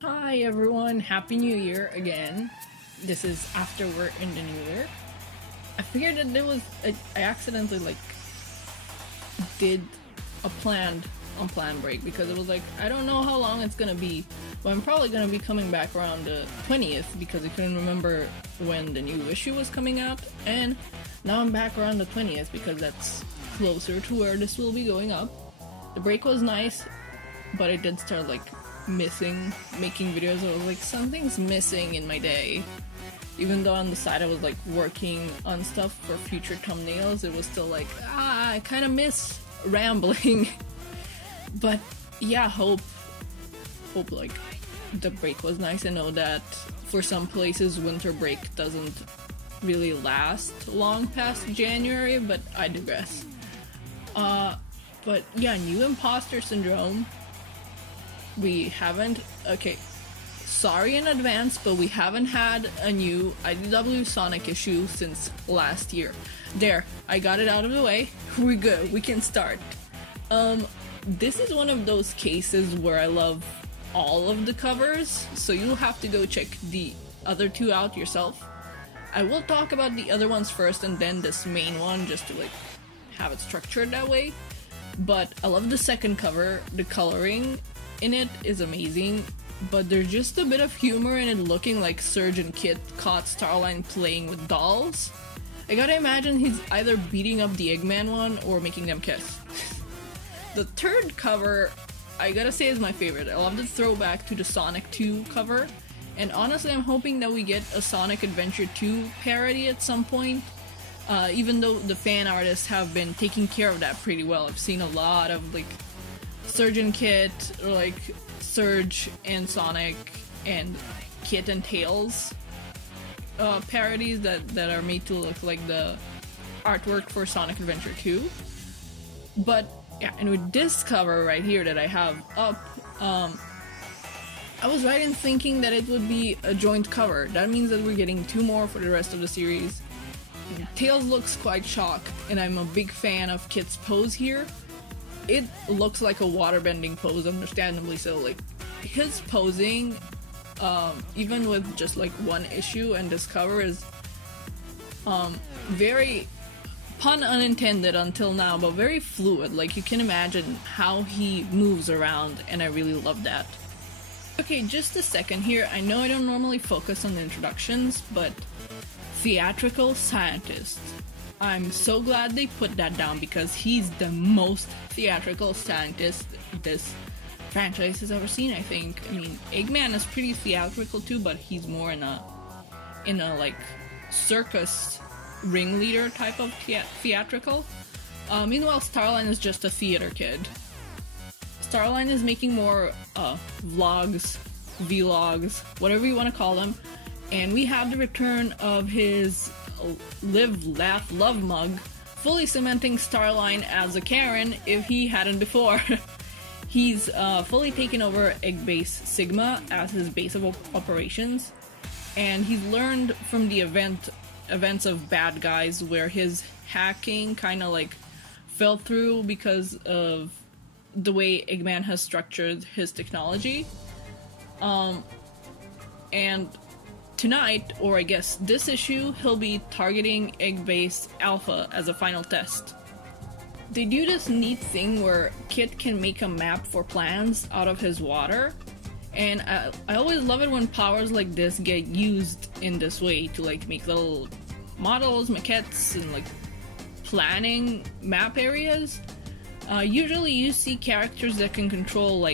Hi everyone, Happy New Year again. This is after we're in the new year. I figured that I accidentally did a unplanned break because it was like, I don't know how long it's gonna be, but I'm probably gonna be coming back around the 20th because I couldn't remember when the new issue was coming out, and now I'm back around the 20th because that's closer to where this will be going up. The break was nice, but I did start making videos. I was like, something's missing in my day. Even though on the side I was working on stuff for future thumbnails, it was still I kind of miss rambling. But yeah, hope the break was nice. I know that for some places winter break doesn't really last long past January, but I digress. But yeah, new Imposter syndrome. We haven't, sorry in advance, but we haven't had a new IDW Sonic issue since last year. There, I got it out of the way. We're good, we can start. This is one of those cases where I love all of the covers, so you'll have to go check the other two out yourself. I will talk about the other ones first and then this main one, just to have it structured that way. But I love the second cover. The coloring in it is amazing, but there's just a bit of humor in it, looking like Surge and Kit caught Starline playing with dolls. I gotta imagine he's either beating up the Eggman one or making them kiss. The third cover, I gotta say, is my favorite. I love the throwback to the Sonic 2 cover, and honestly I'm hoping that we get a Sonic Adventure 2 parody at some point, even though the fan artists have been taking care of that pretty well. I've seen a lot of Surge and Kit, or Surge and Sonic and Kit and Tails parodies that are made to look like the artwork for Sonic Adventure 2. But yeah, and with this cover right here that I have up, I was right in thinking that it would be a joint cover. That means that we're getting two more for the rest of the series. Tails looks quite shocked, and I'm a big fan of Kit's pose here. It looks like a waterbending pose, understandably so. His posing, even with just one issue, and this cover is very, pun unintended until now, but very fluid. You can imagine how he moves around, and I really love that. Okay, just a second here. I know I don't normally focus on the introductions, but theatrical scientist. I'm so glad they put that down because he's the most theatrical scientist this franchise has ever seen, I think. I mean, Eggman is pretty theatrical too, but he's more in a circus ringleader type of theatrical. Meanwhile, Starline is just a theater kid. Starline is making more vlogs, vlogs, whatever you want to call them, and we have the return of his Live, Laugh, Love mug, fully cementing Starline as a Karen if he hadn't before. He's fully taken over Egg Base Sigma as his base of operations, and he's learned from the events of Bad Guys, where his hacking kind of fell through because of the way Eggman has structured his technology. And tonight, or I guess this issue, he'll be targeting Egg Base Alpha as a final test. They do this neat thing where Kit can make a map for plans out of his water, and I always love it when powers like this get used in this way to make little models, maquettes, and planning map areas. Usually you see characters that can control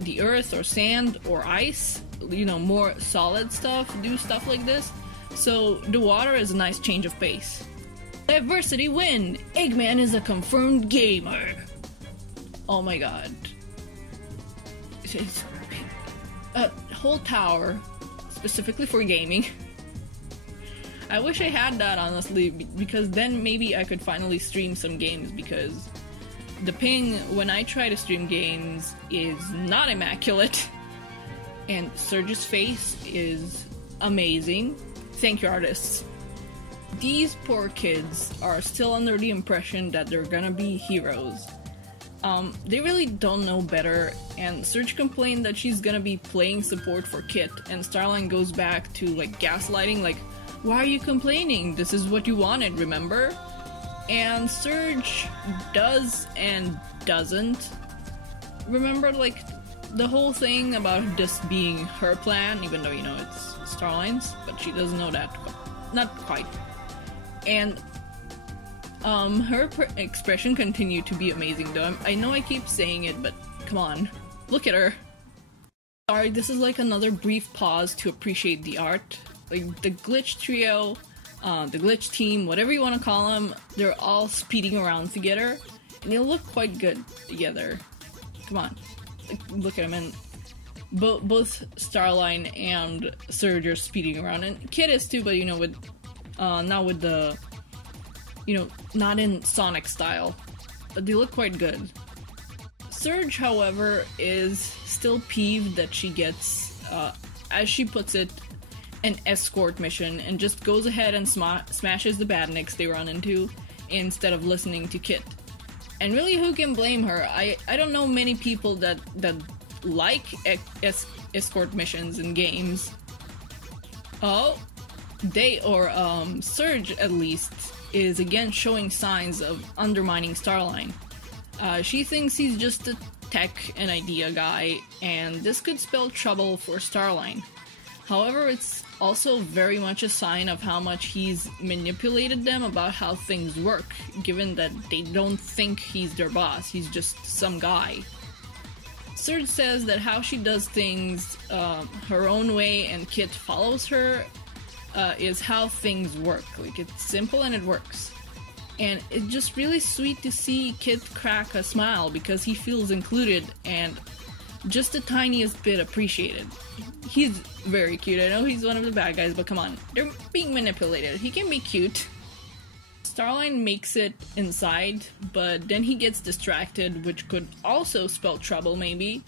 the earth or sand or ice, more solid stuff, do stuff like this. So the water is a nice change of pace. Diversity win! Eggman is a confirmed gamer. Oh my god. It's a whole tower specifically for gaming. I wish I had that, honestly, because then maybe I could finally stream some games, because the ping when I try to stream games is not immaculate. And Surge's face is amazing. Thank you, artists. These poor kids are still under the impression that they're gonna be heroes. They really don't know better, and Surge complained that she's gonna be playing support for Kit, and Starline goes back to like gaslighting, like, why are you complaining? This is what you wanted, remember? And Surge does and doesn't. Remember, like, the whole thing about this being her plan, even though, you know, it's Starline's, but she doesn't know that. Not quite. And her expression continued to be amazing, though. I know I keep saying it, but come on, look at her. Sorry, this is like another brief pause to appreciate the art. Like, the Glitch Trio, the Glitch Team, whatever you want to call them, they're all speeding around together, and they look quite good together. Come on, like, look at them, and both Starline and Surge are speeding around, and Kid is too, but you know, with not with the, you know, not in Sonic style, but they look quite good. Surge, however, is still peeved that she gets, as she puts it, an escort mission, and just goes ahead and smashes the badniks they run into instead of listening to Kit. And really, who can blame her? I don't know many people that like escort missions in games. Oh, Surge at least is again showing signs of undermining Starline. She thinks he's just a tech and idea guy, and this could spell trouble for Starline. However, it's also very much a sign of how much he's manipulated them about how things work, given that they don't think he's their boss, he's just some guy. Surge says that how she does things her own way and Kit follows her is how things work. Like, it's simple and it works. And it's just really sweet to see Kit crack a smile because he feels included and just the tiniest bit appreciated. He's very cute. I know he's one of the bad guys, but come on, they're being manipulated. He can be cute. Starline makes it inside, but then he gets distracted, which could also spell trouble, maybe.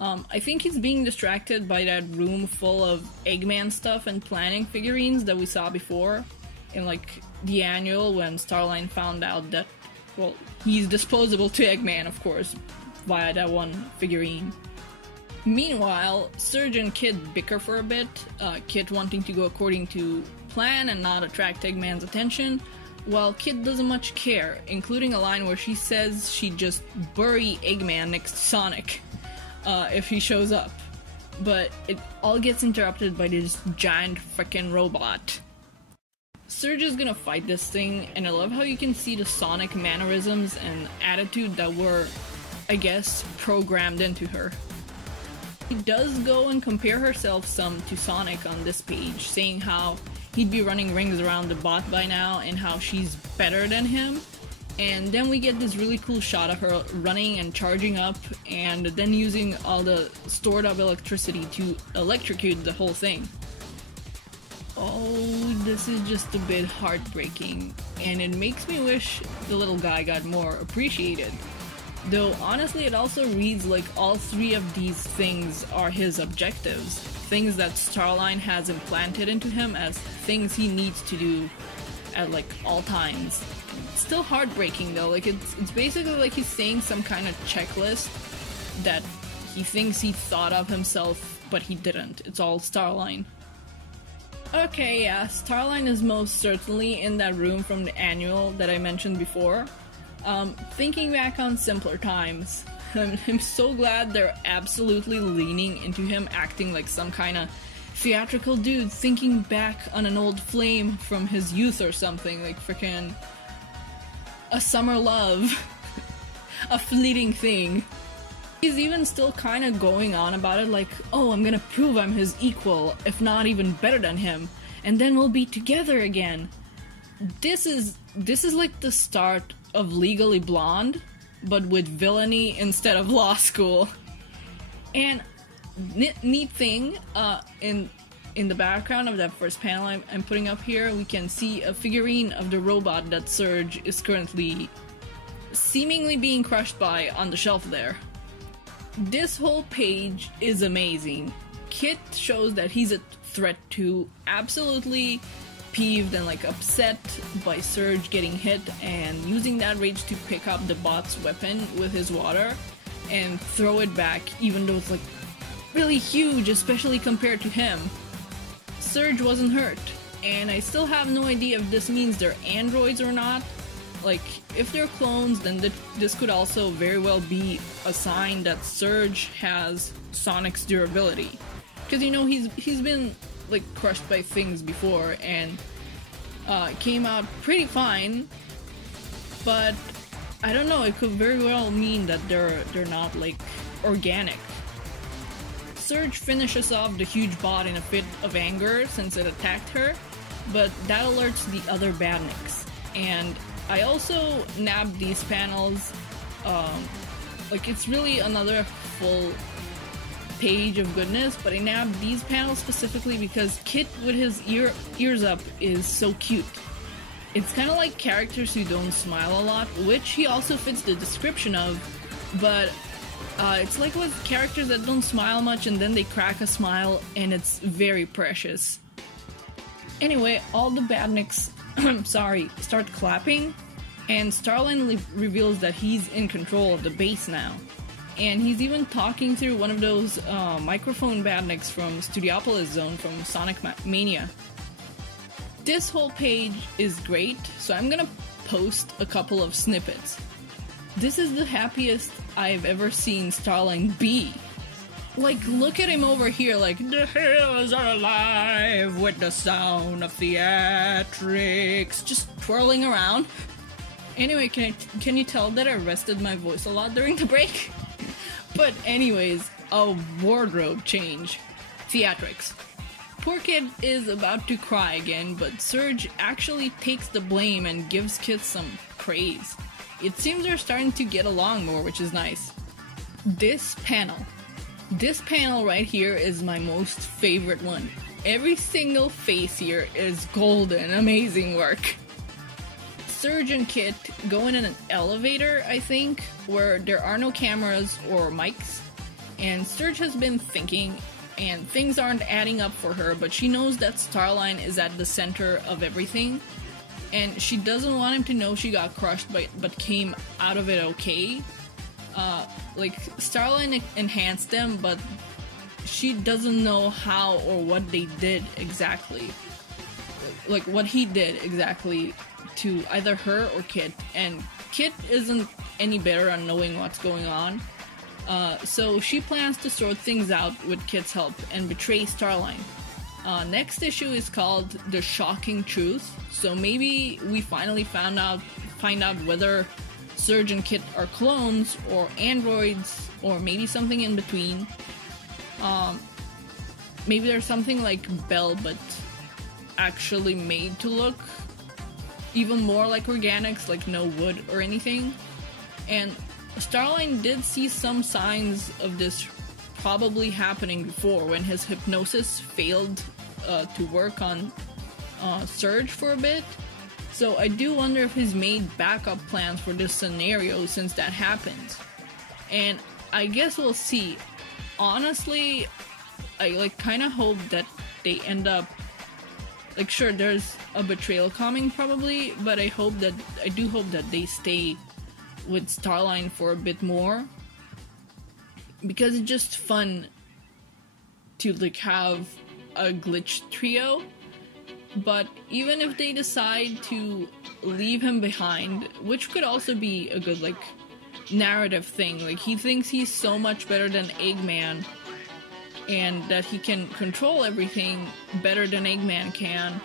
I think he's being distracted by that room full of Eggman stuff and planning figurines that we saw before in, like, the annual when Starline found out that, well, he's disposable to Eggman, of course, via that one figurine. Meanwhile, Surge and Kid bicker for a bit, Kid wanting to go according to plan and not attract Eggman's attention, while Kid doesn't much care, including a line where she says she'd just bury Eggman next to Sonic if he shows up. But it all gets interrupted by this giant frickin' robot. Surge is gonna fight this thing, and I love how you can see the Sonic mannerisms and attitude that were, I guess, programmed into her. She does go and compare herself some to Sonic on this page, saying how he'd be running rings around the bot by now and how she's better than him. And then we get this really cool shot of her running and charging up and then using all the stored up electricity to electrocute the whole thing. Oh, this is just a bit heartbreaking, and it makes me wish the little guy got more appreciated. Though honestly, it also reads like all three of these things are his objectives, things that Starline has implanted into him as things he needs to do at like all times. It's still heartbreaking though, like it's basically like he's saying some kind of checklist that he thinks he thought of himself, but he didn't. It's all Starline. Okay, yeah, Starline is most certainly in that room from the annual that I mentioned before. Thinking back on simpler times, I'm so glad they're absolutely leaning into him acting like some kind of theatrical dude thinking back on an old flame from his youth or something, like frickin' a summer love, a fleeting thing. He's even still kind of going on about it like, oh, I'm gonna prove I'm his equal, if not even better than him, and then we'll be together again. This is like the start of Legally Blonde, but with villainy instead of law school. And neat thing, in the background of that first panel I'm putting up here, we can see a figurine of the robot that Surge is currently seemingly being crushed by on the shelf there. This whole page is amazing. Kit shows that he's a threat to absolutely peeved and like upset by Surge getting hit and using that rage to pick up the bot's weapon with his water and throw it back, even though it's like really huge, especially compared to him. Surge wasn't hurt, and I still have no idea if this means they're androids or not. Like, if they're clones, then this could also very well be a sign that Surge has Sonic's durability. Because, you know, he's been, like, crushed by things before, and came out pretty fine, but I don't know, it could very well mean that they're not, like, organic. Surge finishes off the huge bot in a fit of anger since it attacked her, but that alerts the other badniks. And I also nabbed these panels, like it's really another full page of goodness, but I nabbed these panels specifically because Kit with his ears up is so cute. It's kind of like characters who don't smile a lot, which he also fits the description of, but it's like with characters that don't smile much and then they crack a smile and it's very precious. Anyway, all the badniks start clapping, and Starline reveals that he's in control of the base now. And he's even talking through one of those microphone badniks from Studiopolis Zone from Sonic Mania. This whole page is great, so I'm gonna post a couple of snippets. This is the happiest I've ever seen Starline be. Like, look at him over here, like, the hills are alive with the sound of theatrics, just twirling around. Anyway, can you tell that I rested my voice a lot during the break? But anyways, a wardrobe change. Theatrics. Poor Kid is about to cry again, but Surge actually takes the blame and gives Kid some praise. It seems they're starting to get along more, which is nice. This panel right here is my most favorite one. Every single face here is golden, amazing work. Surge and Kit go in an elevator, I think, where there are no cameras or mics, and Surge has been thinking, and things aren't adding up for her, but she knows that Starline is at the center of everything, and she doesn't want him to know she got crushed but came out of it okay. Like, Starline enhanced them, but she doesn't know how or what they did exactly. Like, what he did exactly to either her or Kit, and Kit isn't any better on knowing what's going on. So she plans to sort things out with Kit's help and betray Starline. Next issue is called The Shocking Truth, so maybe we finally find out whether Surge and Kit are clones or androids or maybe something in between. Maybe there's something like Belle but actually made to look even more like organics, like no wood or anything. And Starline did see some signs of this probably happening before when his hypnosis failed to work on Surge for a bit. So I do wonder if he's made backup plans for this scenario since that happened. And I guess we'll see. Honestly, I like kind of hope that they end up, like, sure, there's a betrayal coming probably, but I do hope that they stay with Starline for a bit more, because it's just fun to like have a glitch trio. But even if they decide to leave him behind, which could also be a good like narrative thing, like he thinks he's so much better than Eggman and that he can control everything better than Eggman can,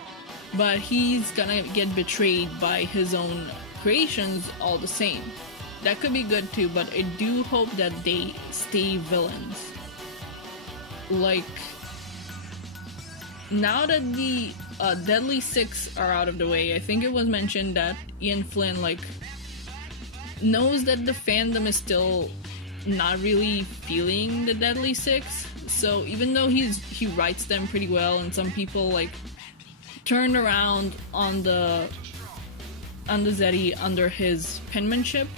but he's gonna get betrayed by his own creations all the same. That could be good too, but I do hope that they stay villains. Like, now that the Deadly Six are out of the way, I think it was mentioned that Ian Flynn, like, knows that the fandom is still not really feeling the Deadly Six. So even though he writes them pretty well, and some people like turned around on the Zeddy under his penmanship,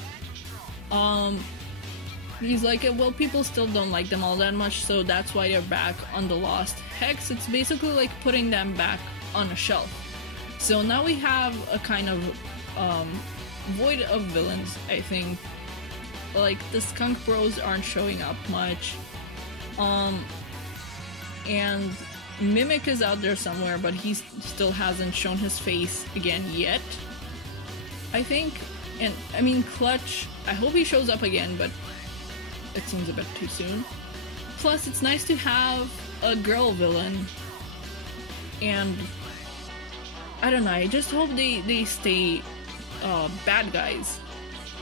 he's like, well, people still don't like them all that much, so that's why they're back on the Lost Hex. It's basically like putting them back on a shelf. So now we have a kind of void of villains, I think. Like, the Skunk Bros aren't showing up much. And Mimic is out there somewhere, but he still hasn't shown his face again yet, I think. And, I mean, Clutch, I hope he shows up again, but it seems a bit too soon. Plus, it's nice to have a girl villain. And, I don't know, I just hope they stay bad guys,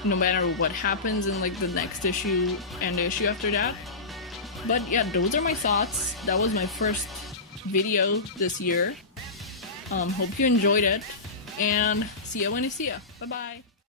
no matter what happens in, like, the next issue and the issue after that. But yeah, those are my thoughts. That was my first video this year. Hope you enjoyed it, and see ya when I see ya. Bye bye.